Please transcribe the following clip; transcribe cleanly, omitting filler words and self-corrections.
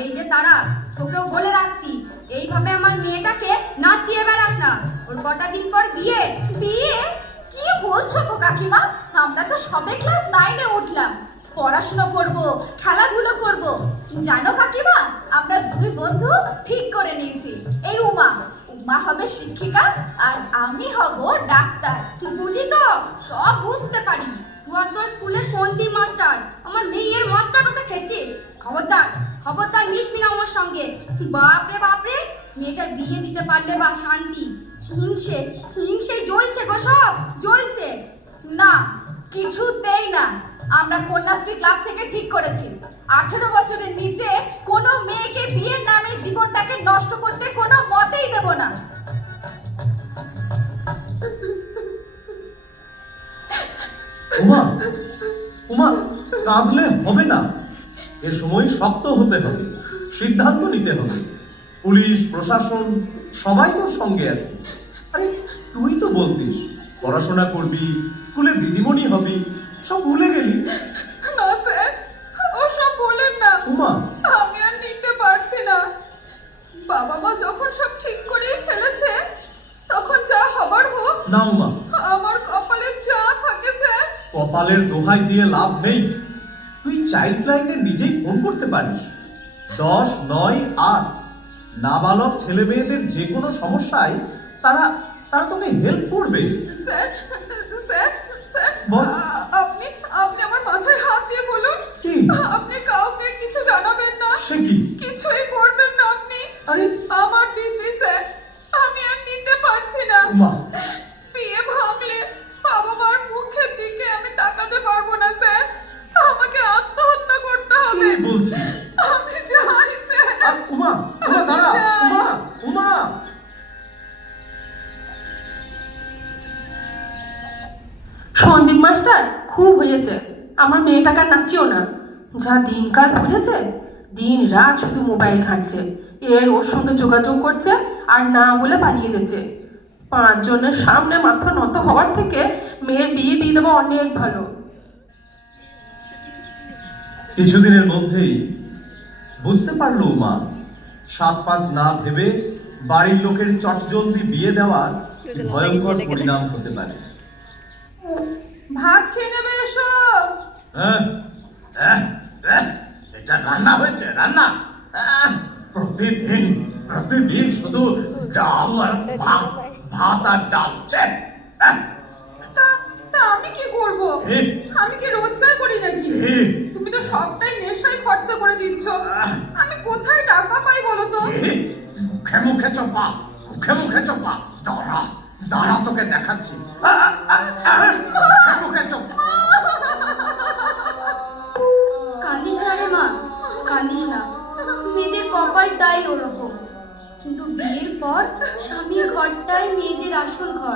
এই যে তারা, তোকেও বলে রাখছি, এইভাবে আমার মেয়েটাকে নাচিয়ে বেড়াস না। ওর কটা দিন পর বিয়ে। বিয়ে? কি বলছো গো কাকিমা? আমরা তো সবে ক্লাস 9-এ উঠলাম, পড়াশোনা করব, খেলাধুলো করব। জানো কাকিমা, আমরা দুই বন্ধু ঠিক করে নিয়েছি, এই উমা হবে শিক্ষিকা আর আমি হব ডাক্তার। বুঝি তো, সব বুঝতে পারি। তুই আর তোর স্কুলের সন্ধি মাস্টার আমার মেয়ের মাথাটা খেয়েছিস। খবরদার খবরদার মিশবি না আমার সঙ্গে। বাপরে বাপরে, মেয়েটার বিয়ে দিতে পারলে বা শান্তি। হিংসে হিংসে জ্বলছে গো, সব জ্বলছে। না, কিছুতেই না। আমরা কন্যাশ্রী ক্লাব থেকে ঠিক করেছি 18 বছরের নিচে কোনো মেয়েকে বিয়ের নামে জীবনটাকে নষ্ট করতে কোনো মতেই দেব না। উমা, উমা, কাঁদলে হবে না। এ সময় শক্ত হতে হবে, সিদ্ধান্ত নিতে হবে। পুলিশ প্রশাসন সবাই তোর সঙ্গে আছে। আরে তুই তো বলতিস পড়াশোনা করবি, স্কুলে দিদিমণি হবি, সব ভুলে গেলি। না স্যার, ওসব বলেন না। উমা, আমি আর নিতে পারছি না। বাবা মা যখন সব ঠিক করেই ফেলেছে, তখন যা হবার হোক। না উমা, আমার কপালে যা থাকে স্যার। কপালের দোহাই দিয়ে লাভ নেই। তুই চাইল্ড লাইনে নিজেই ফোন করতে পারিস। 10, 9, 8 নাবালক ছেলে মেয়েদের যে কোনো সমস্যায় তারা তারা তোকে হেল্প করবে। স্যার স্যার স্যার, বল। আপনি আপনি আমার মাথায় হাত দিয়ে বলুন। কি? আপনি কাউকে কিছু জানাবেন না। সে কি? কিছুই করবেন না আপনি। আরে আমার দিদি স্যার, আমি আর নিতে পারছি না। উমা, বিয়ে ভাঙলে বাবা মার মুখের দিকে আমি তাকাতে পারবো না স্যার। আমাকে আত্মহত্যা করতে কি হবে। বলছিস? আমি চাই স্যার। আর উমা, উমা দাঁড়া, উমা, উমা। সন্দীপ মাস্টার, খুব হয়েছে। আমার মেয়েটাকে নাচিও না। যা দিনকাল পড়েছে, দিন রাত শুধু মোবাইল ঘাঁটছে। ওর সঙ্গে যোগাযোগ করছে আর না বলে পালিয়ে যাচ্ছে। 5 জনের সামনে মাথা নত হওয়ার থেকে মেয়ের বিয়ে দিয়ে দেবো অনেক ভালো। কিছুদিনের মধ্যেই বুঝতে পারলো উমা, 7-5 না ভেবে বাড়ির লোকের চটজলদি বিয়ে দেওয়ার কি ভয়ঙ্কর পরিণাম হতে পারে। ভাত খেয়ে নেবে এসো। হ্যাঁ, এটা রান্না হয়েছে, রান্না। প্রতিদিন প্রতিদিন শুধু ডাল আর ভাত, ভাত আর ডাল। তা তা আমি কি করব? আমি কি রোজগার করি নাকি? তুমি তো সবটাই নেশায় খরচা করে দিচ্ছ। আমি কোথায় টাকা পাই বলো তো? মুখে মুখে চোপা, মুখে মুখে চোপা। দাঁড়া দাঁড়া, তোকে দেখাচ্ছি। মুখে মুখে চোপা। কাঁদিস না রে মা, কাঁদিস না। মেয়েদের কপালটাই ওরকম। কিন্তু বিয়ের পর স্বামীর ঘরটাই মেয়েদের আসল ঘর।